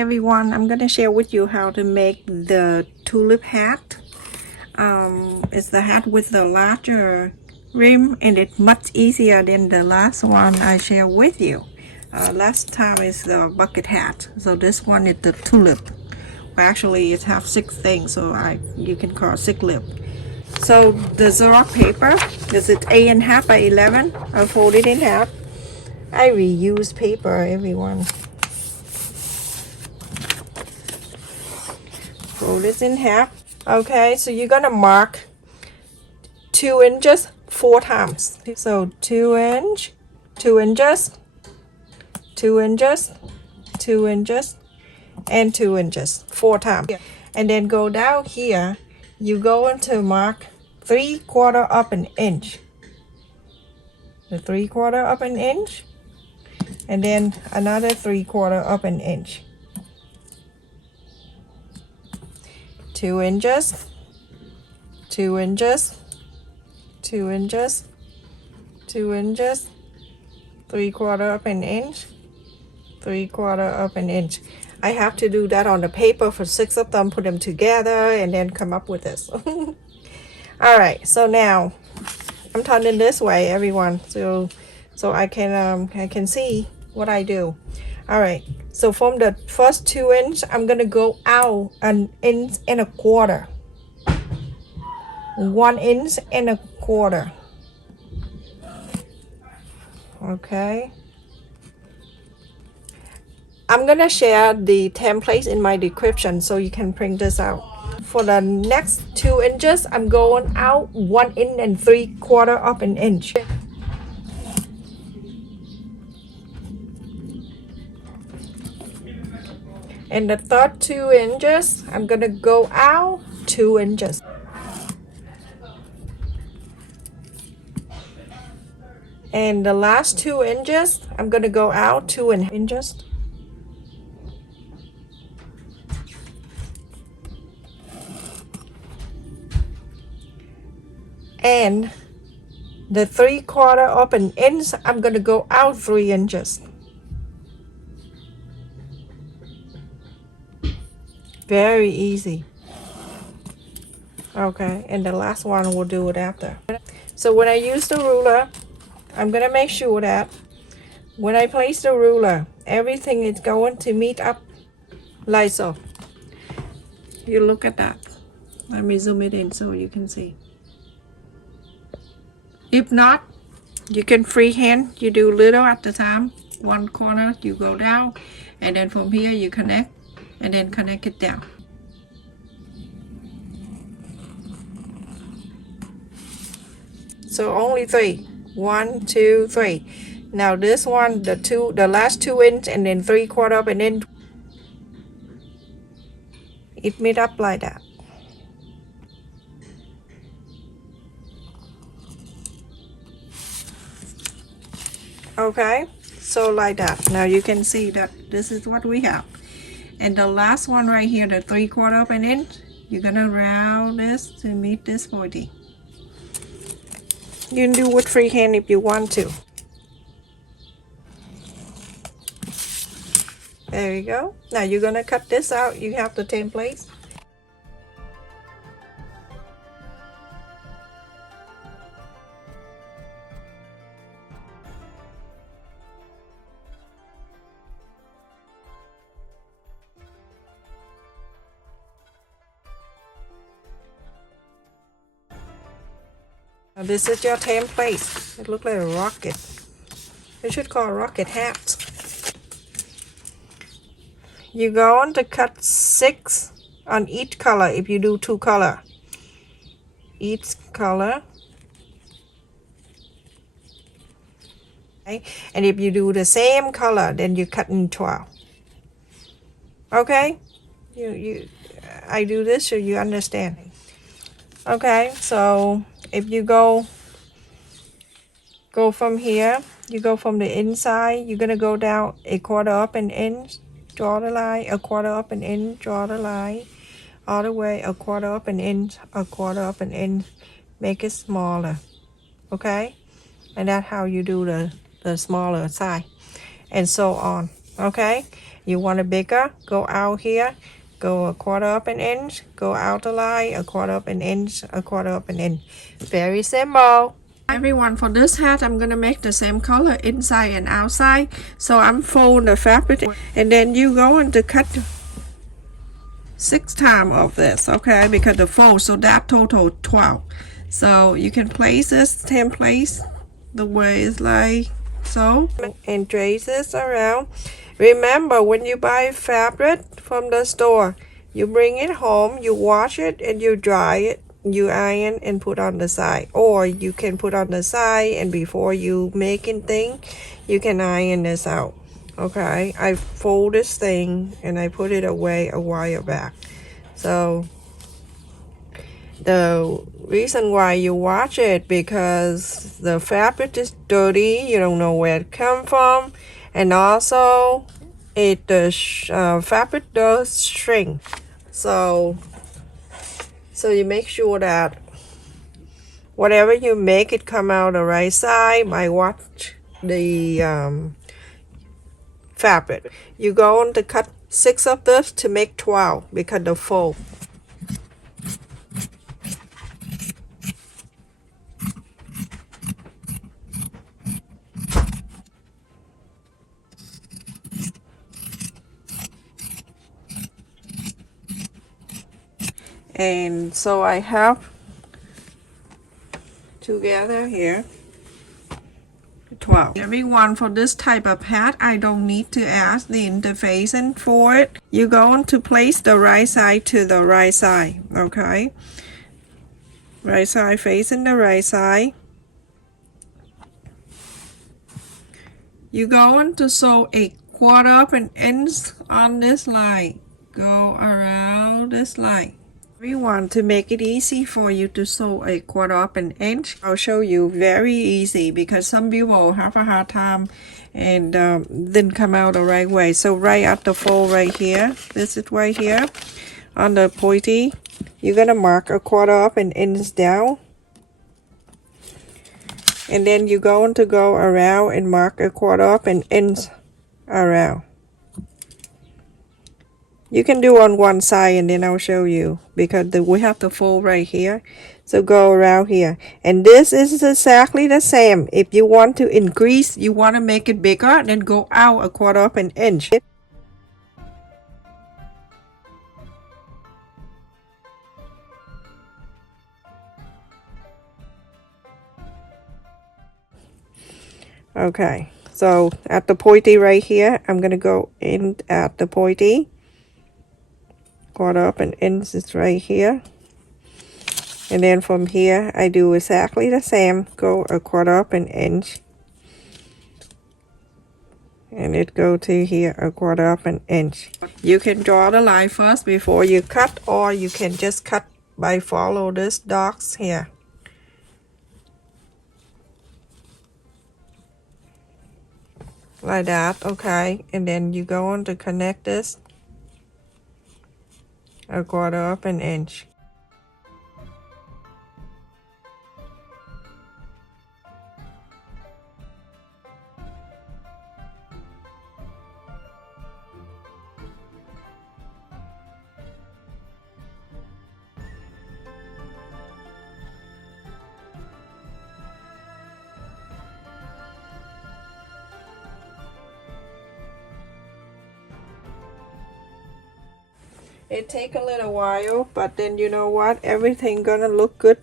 everyone, I'm gonna share with you how to make the tulip hat. It's the hat with the larger rim and it's much easier than the last one I shared with you. Last time is the bucket hat, so this one is the tulip. Well, actually it has 6 things, so you can call it 6 lip. So the Xerox paper, this is 8.5 by 11. I fold it in half. I reuse paper, everyone. Fold this in half. Okay, so you're gonna mark 2 inches 4 times. So 2 inch, 2 inches, 2 inches, 2 inches, and 2 inches 4 times. And then go down here. You go to mark 3/4 of an inch. The 3/4 of an inch, and then another 3/4 of an inch. 2 inches, 2 inches, 2 inches, 2 inches, 3/4 of an inch, 3/4 of an inch. I have to do that on the paper for 6 of them, put them together, and then come up with this. All right, so now I'm turning this way, everyone, so I can see what I do. All right, so from the first 2 inch, I'm gonna go out 1 inch and 1/4. 1 inch and 1/4. Okay. I'm gonna share the templates in my description so you can print this out. For the next 2 inches, I'm going out 1 inch and 3/4 of an inch. And the third 2 inches, I'm gonna go out 2 inches. And the last 2 inches, I'm gonna go out 2.5 inches. And the 3/4 of an inch, I'm gonna go out 3 inches. Very easy. Okay, and the last one we'll do it after. So when I use the ruler, I'm gonna make sure that when I place the ruler, everything is going to meet up like so. You look at that. Let me zoom it in so you can see. If not, you can freehand. You do little at the time. 1 corner you go down, and then from here you connect, and then connect it down. So only 3. 1, 2, 3. Now this one, the last 2 inch, and then 3/4 of an inch. It meet up like that. Okay, so like that. Now you can see that this is what we have. And the last one right here, the 3/4 of an inch, you're gonna round this to meet this 40. You can do with freehand if you want to. There you go. Now you're gonna cut this out. You have the templates. Now this is your template. It looks like a rocket. You should call a rocket hat. You're going to cut 6 on each color if you do 2 color. Each color. Okay. And if you do the same color, then you cut in 12. Okay? I do this so you understand. Okay, so if you go from here, you go from the inside, you're gonna go down 1/4 of an inch, draw the line, 1/4 of an inch, draw the line, all the way 1/4 of an inch, 1/4 of an inch, make it smaller. Okay, and that's how you do the smaller side, and so on. Okay, you want it bigger, go out here, go a quarter up an inch, go out the line, a quarter up an inch, a quarter up an inch. Very simple. Everyone, for this hat I'm gonna make the same color inside and outside, so I'm fold the fabric and then you going to cut 6 times of this, okay, because the fold, so that total 12. So you can place this template the way it's like so and trace this around. Remember, when you buy fabric from the store, you bring it home, you wash it and you dry it, you iron and put on the side, or you can put on the side and before you making thing you can iron this out. Okay, I fold this thing and I put it away a while back. So the reason why you wash it, because the fabric is dirty, you don't know where it come from, and also the fabric does shrink. So you make sure that whatever you make it come out the right side by watch the fabric. You're going to cut 6 of this to make 12 because the fold. And so I have together here 12. Everyone, for this type of hat I don't need to add the interfacing for it. You're going to place the right side to the right side, okay? Right side facing the right side. You're going to sew a quarter of an inch on this line. Go around this line. We want to make it easy for you to sew a quarter of an inch. I'll show you very easy because some people have a hard time and didn't come out the right way. So right at the fold right here, this is right here on the pointy, you're gonna mark a quarter of an inch down, and then you're going to go around and mark a quarter of an inch around. You can do on one side and then I'll show you because we have the fold right here. So go around here. And this is exactly the same. If you want to increase, you want to make it bigger, then go out a quarter of an inch. Okay, so at the pointy right here, I'm going to go in at the pointy. Quarter of an inch is right here, and then from here I do exactly the same, go a quarter of an inch, and it go to here a quarter of an inch. You can draw the line first before you cut, or you can just cut by follow this dots here. Like that, okay, and then you go on to connect this a quarter of an inch. It take a little while, but then you know what, everything gonna look good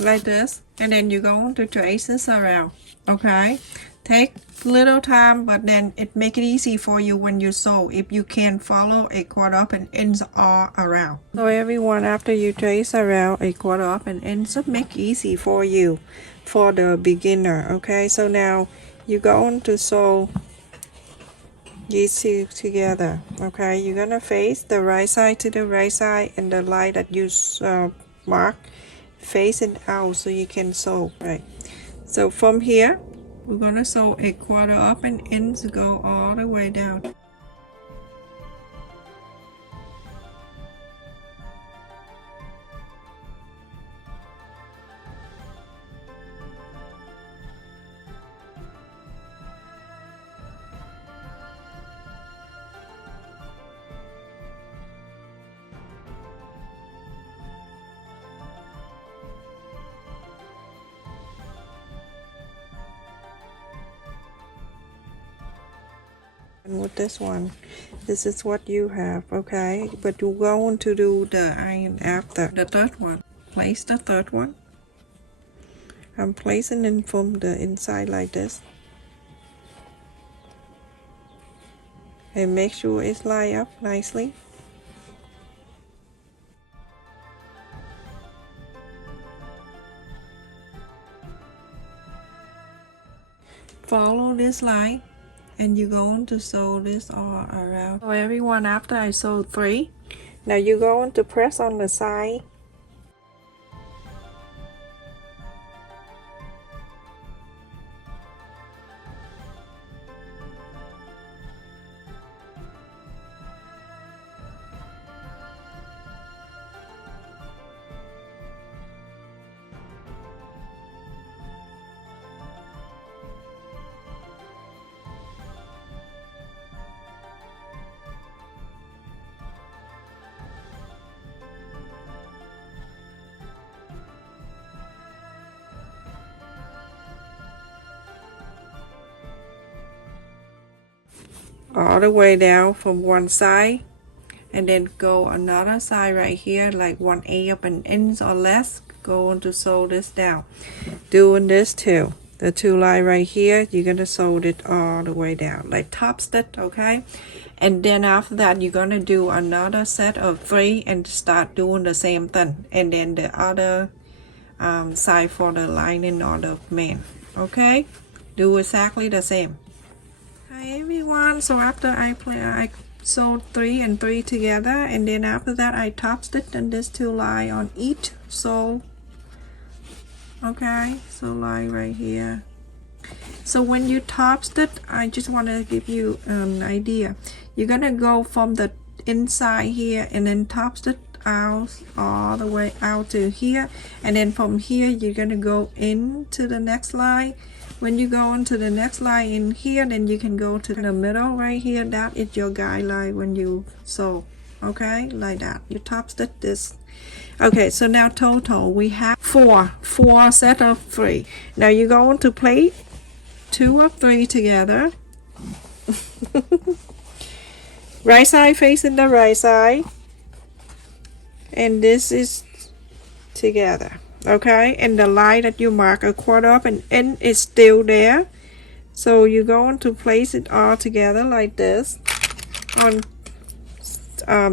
like this. And then you're going to trace this around, okay? Take little time, but then it make it easy for you when you sew if you can follow a quarter of an inch all around. So everyone, after you trace around a quarter of an inch, it make easy for you for the beginner, okay? So now you're going to sew these two together, okay? You're gonna face the right side to the right side, and the line that you mark facing out so you can sew, right? So from here we're gonna sew a quarter of an inch, go all the way down. And with this one, this is what you have, okay? But you're going to do the iron after the third one. Place the third one. I'm placing it from the inside like this. And make sure it's lined up nicely. Follow this line. And you're going to sew this all around. So everyone, after I sewed 3, now you're going to press on the side. All the way down from one side, and then go another side right here, like 1/8 of an inch or less. Going to sew this down. Doing this too. The 2 line right here, you're gonna sew it all the way down, like top stitch, okay? And then after that, you're gonna do another set of 3 and start doing the same thing. And then the other side for the lining or the main, okay? Do exactly the same. Hi everyone, so after I sewed 3 and 3 together, and then after that I top stitched and this 2 line on each sew. Okay, so line right here. So when you top stitch, I just want to give you an idea. You're gonna go from the inside here and then top stitch out all the way out to here, and then from here you're gonna go into the next line. When you go into the next line in here, then you can go to the middle right here. That is your guideline when you sew, okay, like that. You top stitch this. Okay, so now total we have four set of 3. Now you're going to plate 2 of 3 together. Right side facing the right side, and this is together, okay? And the line that you mark 1/4 of an inch is still there, so you're going to place it all together like this on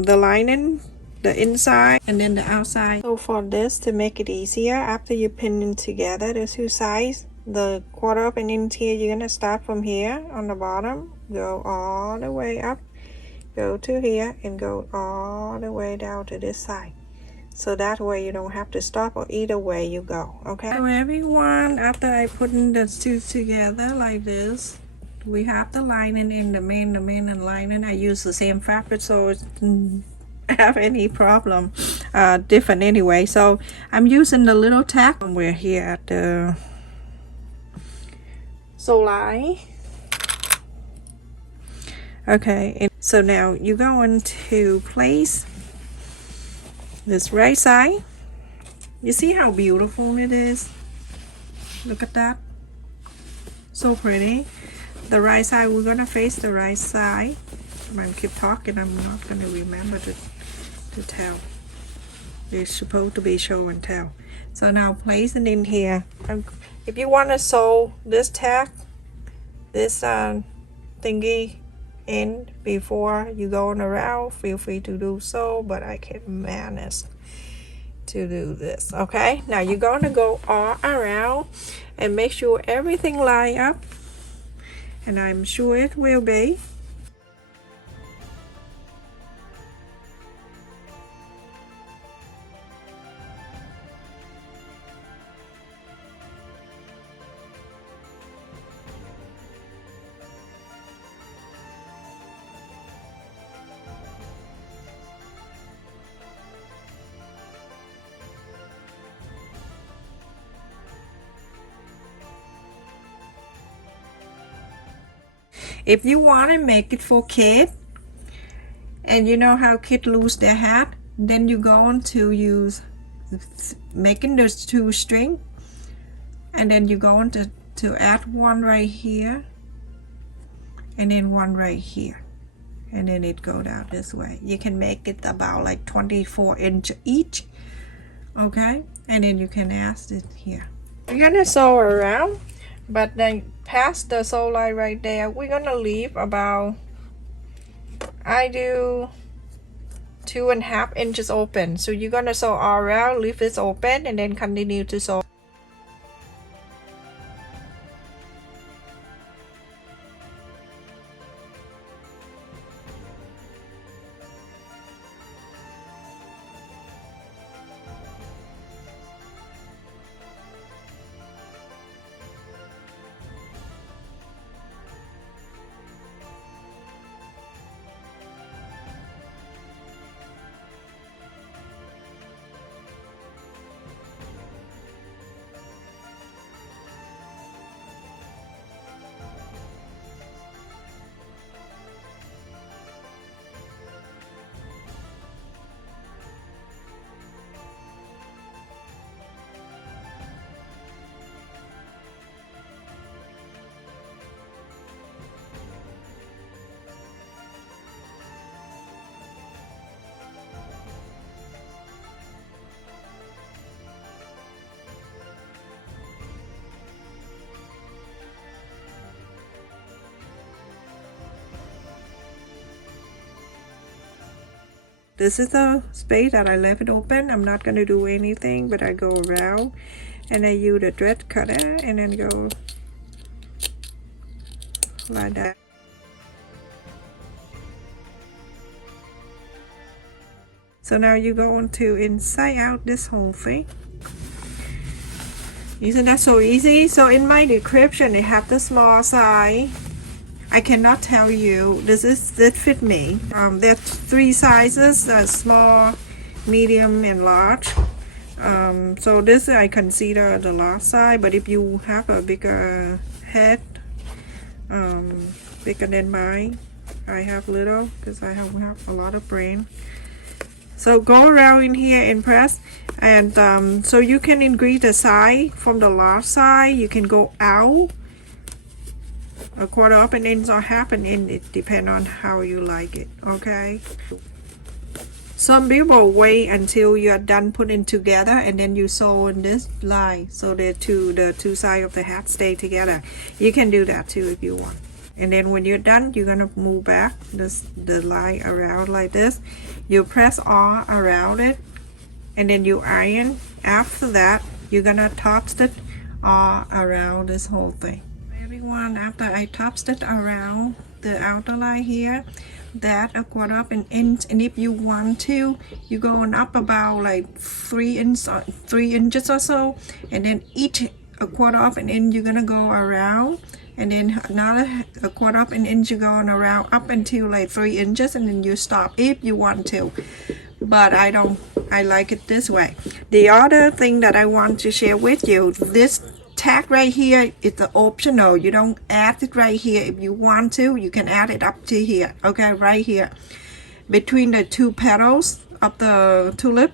the lining, the inside and then the outside. So for this, to make it easier, after you pin it together the 2 sides, the 1/4 of an inch here, you're gonna start from here on the bottom, go all the way up, go to here, and go all the way down to this side. So that way you don't have to stop, or either way you go, okay? So everyone, after I put the 2 together like this, we have the lining in the main and lining. I use the same fabric, so it doesn't have any problem different anyway. So I'm using the little tack somewhere here at the sew line. Okay, and so now you're going to place this right side. You see how beautiful it is? Look at that, so pretty. The right side, we're gonna face the right side. I'm gonna keep talking, I'm not gonna remember to tell. It's supposed to be show and tell. So now place it in here. If you want to sew this tack, this thingy in before you going around, feel free to do so, but I can't manage to do this. Okay, now you're going to go all around and make sure everything line up, and I'm sure it will be. If you want to make it for kids, and you know how kids lose their hat, then you're going to use making those 2 string, and then you're going to add one right here, and then one right here, and then it go down this way. You can make it about like 24 inch each, okay? And then you can add it here. We're gonna sew around, but then past the sew line right there, we're gonna leave about, I do 2.5 inches open. So you're gonna sew all around, leave this open, and then continue to sew. This is the space that I left it open. I'm not gonna do anything, but I go around and I use the thread cutter and then go like that. So now you're going to inside out this whole thing. Isn't that so easy? So in my description, they have the small size. I cannot tell you. This fit me. There's 3 sizes: small, medium, and large. So this I consider the large size. But if you have a bigger head, bigger than mine, I have little because I have a lot of brain. So go around in here and press, and so you can increase the size from the large size. You can go out a 1/4 of an inch or 1/2 an inch. It depends on how you like it, okay? Some people wait until you are done putting together and then you sew in this line so the two sides of the hat stay together. You can do that too if you want. And then when you're done, you're gonna move back the line around like this. You press all around it, and then you iron. After that, you're gonna toss it all around this whole thing. Everyone, after I tossed it around the outer line here, that a 1/4 of an inch, and if you want to, you're going up about like 3 inches or so, and then each a 1/4 of an inch you're gonna go around, and then another a 1/4 of an inch you're going around up until like 3 inches, and then you stop if you want to. But I don't. I like it this way. The other thing that I want to share with you, this tag right here is the optional. You don't add it right here. If you want to, you can add it up to here, okay, right here between the 2 petals of the tulip,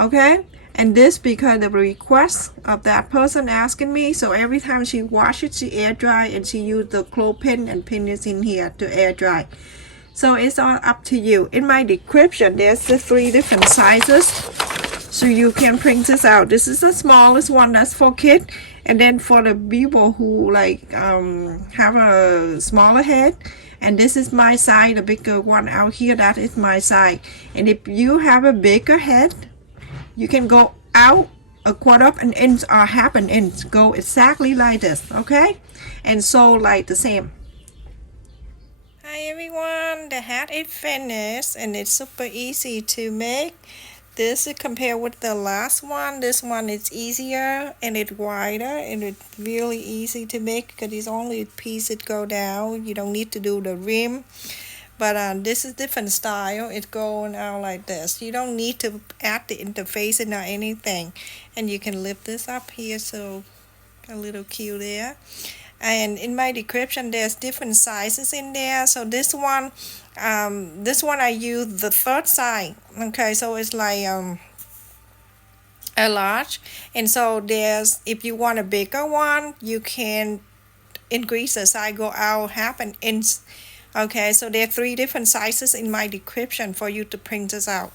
okay? And this because the request of that person asking me, so every time she wash it, she air dry, and she use the clothespin and pin it in here to air dry. So it's all up to you. In my description, there's the 3 different sizes, so you can print this out. This is the smallest one, that's for kids, and then for the people who like have a smaller head, and this is my size, the bigger one out here, that is my size. And if you have a bigger head, you can go out a 1/4 of an inch or 1/2 an inch, go exactly like this, okay? And sew like the same. Hi everyone, the hat is finished and it's super easy to make. This is compared with the last one. This one is easier and it's wider, and it's really easy to make because it's only a piece that go down. You don't need to do the rim. But this is different style. It's going out like this. You don't need to add the interfacing or anything. And you can lift this up here, so a little cute there. And in my description, there's different sizes in there. So this one I use the 3rd size. Okay, so it's like a large. And so there's, if you want a bigger one, you can increase the size, go out half an inch. Okay, so there are 3 different sizes in my description for you to print this out.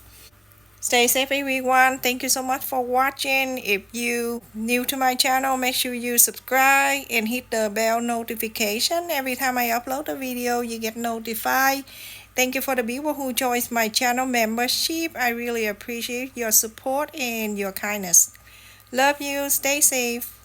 Stay safe everyone. Thank you so much for watching. If you new to my channel, make sure you subscribe and hit the bell notification. Every time I upload a video, you get notified. Thank you for the people who joins my channel membership. I really appreciate your support and your kindness. Love you. Stay safe.